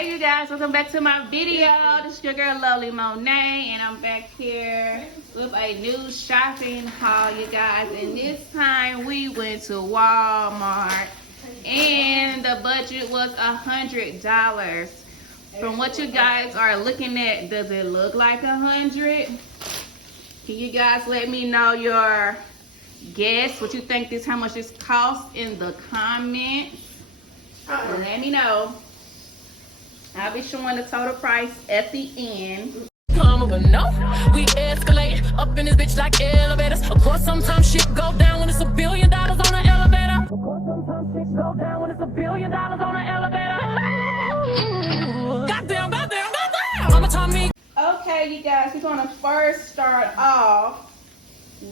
Hey you guys, welcome back to my video. This is your girl Lowly Monet, and I'm back here with a new shopping haul, you guys. And this time we went to Walmart, and the budget was $100. From what you guys are looking at, does it look like 100? Can you guys let me know your guess? What you think how much this costs in the comments? Let me know. I'll be showing the total price at the end. But no, we escalate up in this bitch like elevators. Of course, sometimes shit go down when it's $1 billion on an elevator. Of course, sometimes shit go down when it's $1 billion on an elevator. Goddamn, goddamn, goddamn. Mama told me. Okay, you guys, we're gonna first start off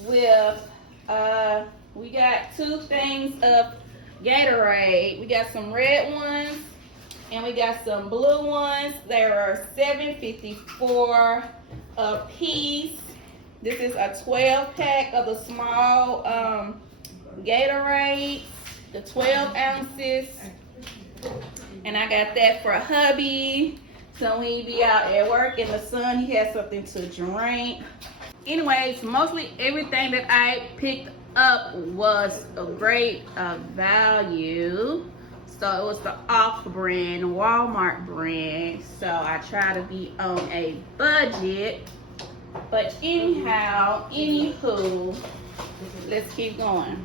with we got two things of Gatorade. We got some red ones and we got some blue ones. There are $7.54 a piece. This is a 12 pack of the small Gatorade, the 12 ounces. And I got that for hubby. So when he be out at work in the sun, he has something to drink. Anyways, mostly everything that I picked up was a great value. So it was the off-brand, Walmart brand. So I try to be on a budget. But anyhow, anywho, let's keep going.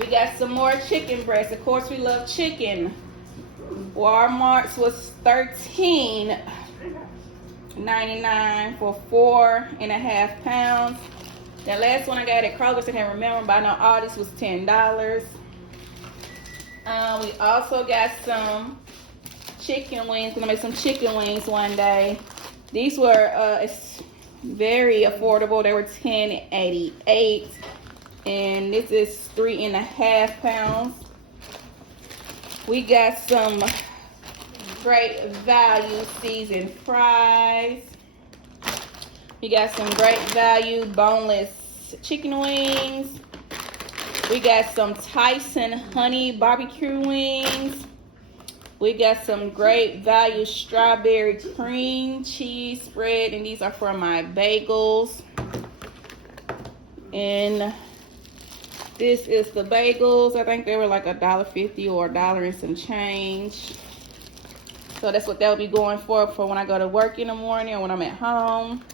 We got some more chicken breasts. Of course, we love chicken. Walmart's was $13.99 for 4.5 pounds. The last one I got at Kroger's, I can't remember, but I know all this was $10. We also got some chicken wings. We're gonna make some chicken wings one day. These were very affordable. They were $10.88, and this is 3.5 pounds. We got some great value seasoned fries. We got some great value boneless chicken wings. We got some Tyson honey barbecue wings. We got some great value strawberry cream cheese spread, and these are for my bagels. And this is the bagels. I think they were like $1.50 or $1 and some change. So that's what they'll be going for when I go to work in the morning or when I'm at home.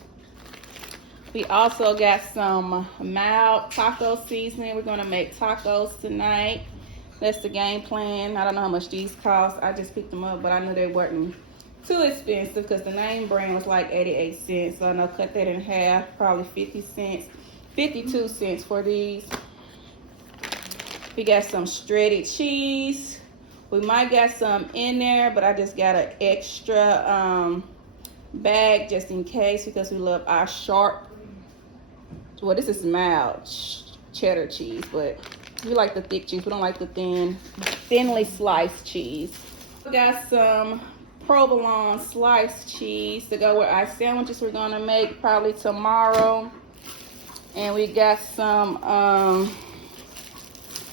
We also got some mild taco seasoning. We're gonna make tacos tonight. That's the game plan. I don't know how much these cost. I just picked them up, but I knew they weren't too expensive because the name brand was like 88 cents. So I know cut that in half, probably 50 cents, 52 cents for these. We got some shredded cheese. We might got some in there, but I just got an extra bag just in case because we love our sharp. Well, this is mild cheddar cheese, but we like the thick cheese. We don't like the thinly sliced cheese. We got some provolone sliced cheese to go with our sandwiches we're gonna make probably tomorrow. And we got some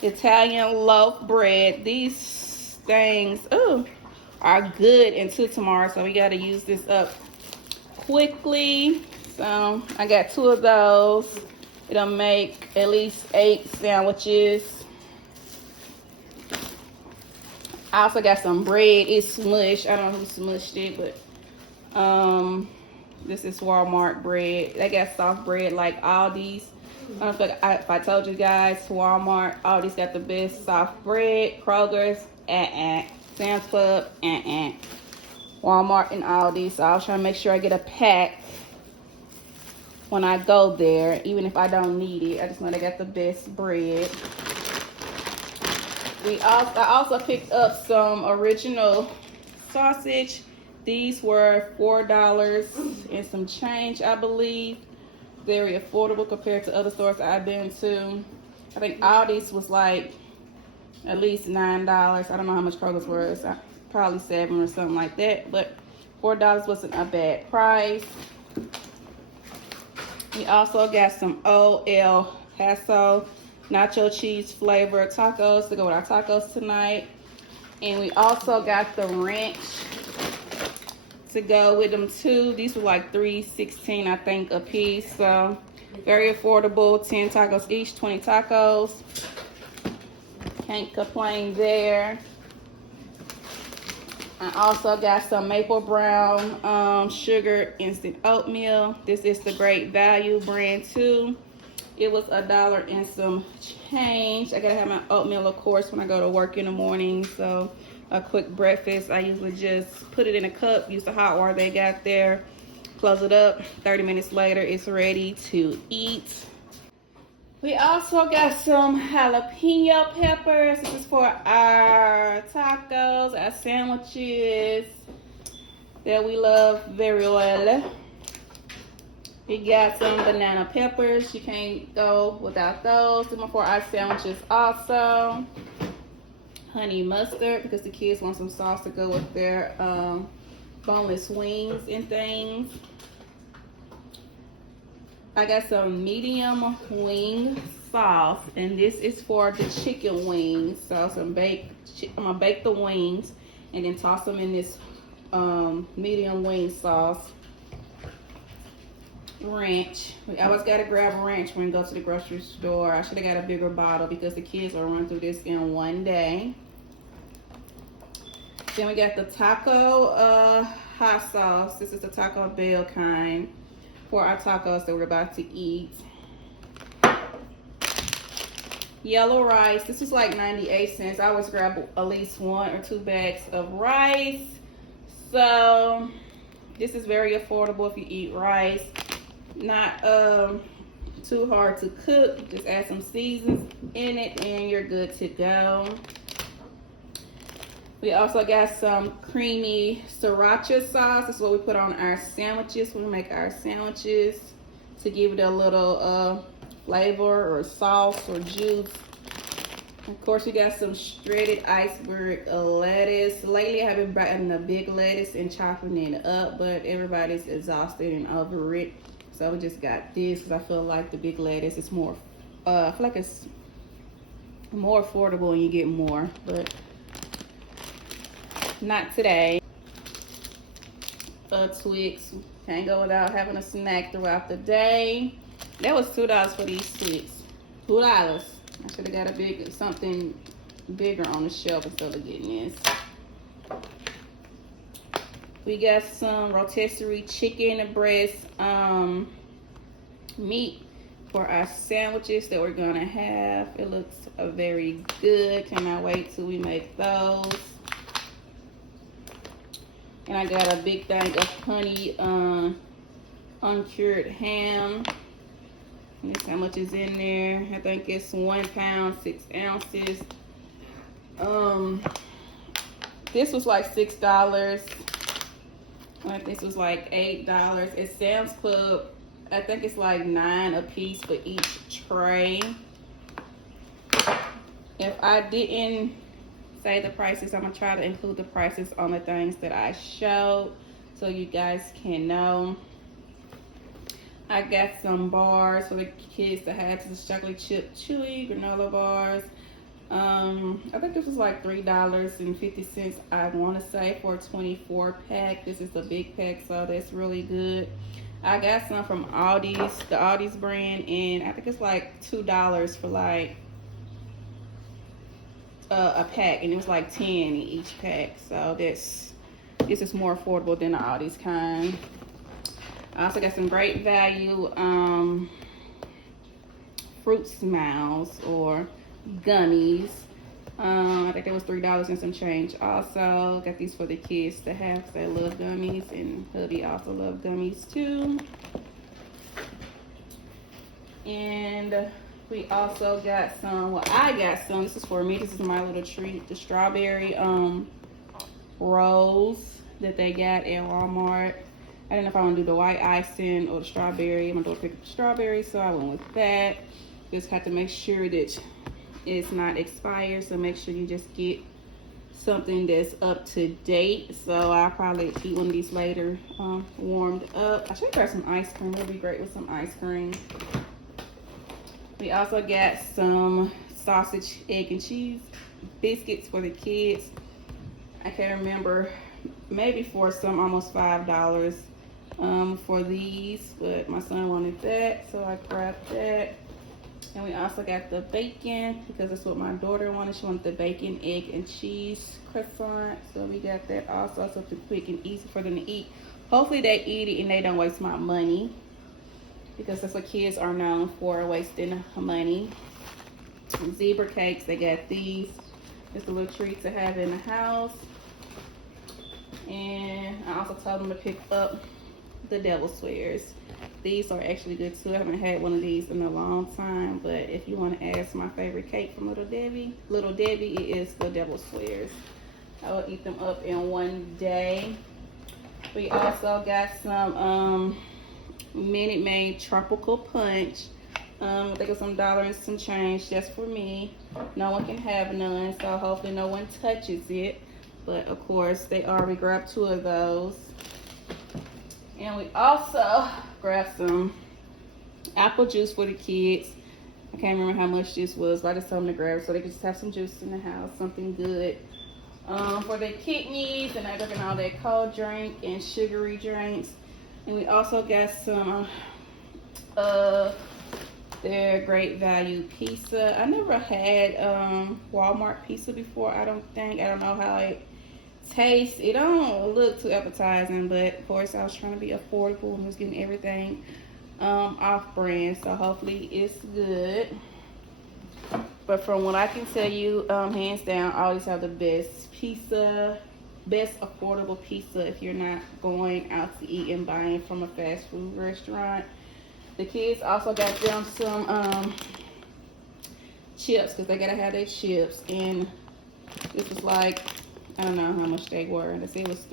Italian loaf bread. These things are good until tomorrow, so we got to use this up quickly. So I got 2 of those. It'll make at least 8 sandwiches. I also got some bread. It's smushed. I don't know who smushed it, but this is Walmart bread. They got soft bread like Aldi's. I don't know if I told you guys, Walmart, Aldi's got the best soft bread. Kroger's, Sam's Club, Walmart and Aldi. So I was trying to make sure I get a pack when I go there, even if I don't need it. I just know they got the best bread. I also picked up some original sausage. These were $4 and some change, I believe. Very affordable compared to other stores I've been to. I think Aldi's was like at least $9. I don't know how much Kroger's was. Probably $7 or something like that. But $4 wasn't a bad price. We also got some Old El Paso nacho cheese flavored tacos to go with our tacos tonight. And we also got the ranch to go with them too. These were like $3.16, I think, a piece. So very affordable. 10 tacos each, 20 tacos. Can't complain there. I also got some Maple Brown sugar instant oatmeal. This is the Great Value brand too. It was $1 and some change. I gotta have my oatmeal, of course, when I go to work in the morning. So a quick breakfast. I usually just put it in a cup, use the hot water they got there, close it up. 30 minutes later, it's ready to eat. We also got some jalapeno peppers. This is for our tacos, our sandwiches that we love very well. We got some banana peppers. You can't go without those. Some for our sandwiches also. Honey mustard, because the kids want some sauce to go with their boneless wings and things. I got some medium wing sauce, and this is for the chicken wings. So I'm gonna bake the wings and then toss them in this medium wing sauce. Ranch. We always gotta grab a ranch when we go to the grocery store. I should have got a bigger bottle because the kids will run through this in one day. Then we got the taco hot sauce. This is the Taco Bell kind for our tacos that we're about to eat. Yellow rice. This is like 98 cents. I always grab at least 1 or 2 bags of rice. So this is very affordable if you eat rice. Not too hard to cook. Just add some seasons in it and you're good to go. We also got some creamy sriracha sauce. This is what we put on our sandwiches when we make our sandwiches to give it a little flavor or sauce or juice. Of course, we got some shredded iceberg lettuce. Lately, I haven't been the big lettuce and chopping it up, but everybody's exhausted and over it. So we just got this because I feel like the big lettuce is more, I feel like it's more affordable and you get more, but not today. Twix. Can't go without having a snack throughout the day. That was $2 for these Twix. $2. I should have got something bigger on the shelf instead of getting this. We got some rotisserie chicken breast meat for our sandwiches that we're gonna have. It looks very good. Cannot wait till we make those. And I got a big thing of honey uncured ham. And this how much is in there. I think it's 1 pound, 6 ounces. This was like $6. I think this was like $8. At Sam's Club, I think it's like $9 a piece for each tray. If I didn't say the prices, I'm gonna try to include the prices on the things that I showed so you guys can know. I got some bars for the kids to have. This is chocolate chip chewy granola bars. I think this was like $3.50, I want to say, for a 24 pack. This is the big pack, so that's really good. I got some from Aldi's, the Aldi's brand, and I think it's like $2 for like a pack, and it was like 10 in each pack. So this is more affordable than the Aldi's kind. I also got some Great Value fruit smiles or gummies. I think that was $3 and some change. Also got these for the kids to have because they love gummies, and hubby also love gummies too. And we also got some, well, I got some, this is for me, this is my little treat, the strawberry rolls that they got at Walmart. I don't know if I want to do the white icing or the strawberry. I'm going to pick up the strawberry, so I went with that. Just have to make sure that it's not expired, so make sure you just get something that's up to date. So I'll probably eat one of these later, warmed up. I should grab some ice cream. It'll be great with some ice cream. We also got some sausage, egg, and cheese biscuits for the kids. I can't remember maybe for some almost $5 for these, but my son wanted that, so I grabbed that. And we also got the bacon because that's what my daughter wanted. She wanted the bacon, egg, and cheese croissant, so we got that also, something quick and easy for them to eat. Hopefully they eat it and they don't waste my money, because that's what kids are known for, wasting money. Zebra cakes, they got these. It's a little treat to have in the house. And I also told them to pick up the Devil Swears. These are actually good too. I haven't had one of these in a long time, but if you want to ask my favorite cake from Little Debbie, it is the Devil Swears. I will eat them up in one day. We also got some Minute Maid Tropical Punch. I think it's some $1 and some change just for me. No one can have none, so hopefully no one touches it. But of course, they already grabbed 2 of those. And we also grabbed some apple juice for the kids. I can't remember how much this was, but I just told them to grab it so they could just have some juice in the house, something good. For their kidneys, and they're drinking all that cold drink and sugary drinks. And we also got some their Great Value pizza. I never had Walmart pizza before, I don't think. I don't know how it tastes. It don't look too appetizing, but of course I was trying to be affordable and was getting everything off brand, so hopefully it's good. But from what I can tell you, hands down, I always have the best pizza, best affordable pizza if you're not going out to eat and buying from a fast food restaurant. The kids also got them some chips, because they gotta have their chips, and this was like, I don't know how much they were. They say it was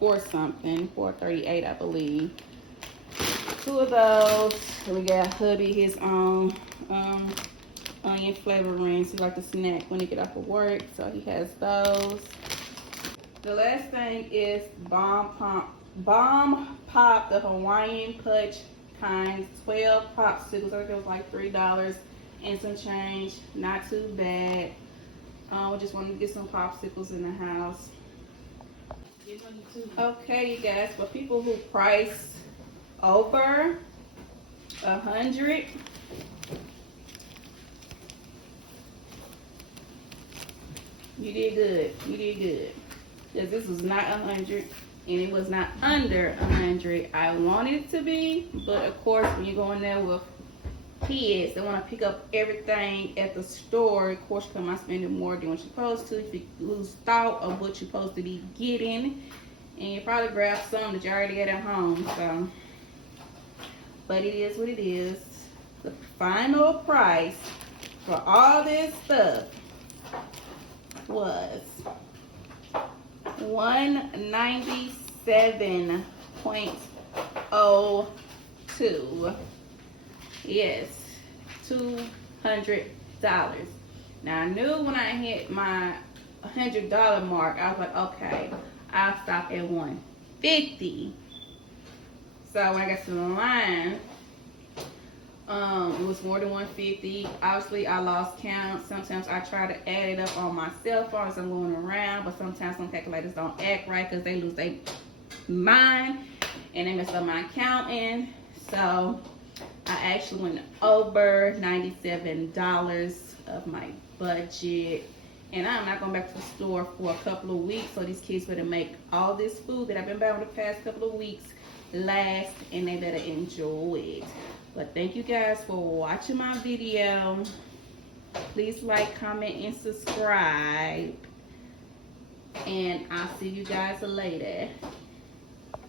$4.38, I believe. 2 of those. And we got hubby his own onion flavor rings. He like to snack when he get off of work, so he has those. The last thing is Bomb Pop, the Hawaiian Punch kinds, 12 popsicles. I think it was like $3 and some change. Not too bad. We just wanted to get some popsicles in the house. Okay, you guys, for people who price over 100, you did good. You did good. Because this was not 100 and it was not under 100. I wanted it to be, but of course, when you go in there with kids, they want to pick up everything at the store. Of course, you come out spending more than what you're supposed to. If you lose thought of what you're supposed to be getting, and you probably grab some that you already had at home. So, but it is what it is. The final price for all this stuff was $197.02. Yes, $200. Now I knew when I hit my $100 mark, I was like, okay, I'll stop at $150. So when I got to the line, it was more than $150. Obviously, I lost count. Sometimes I try to add it up on my cell phone as I'm going around, but sometimes some calculators don't act right because they lose their mind and they mess up my accounting. So I actually went over $97 of my budget. And I'm not going back to the store for a couple of weeks, so these kids better make all this food that I've been buying for the past couple of weeks last, and they better enjoy it. But thank you guys for watching my video. Please like, comment, and subscribe. And I'll see you guys later.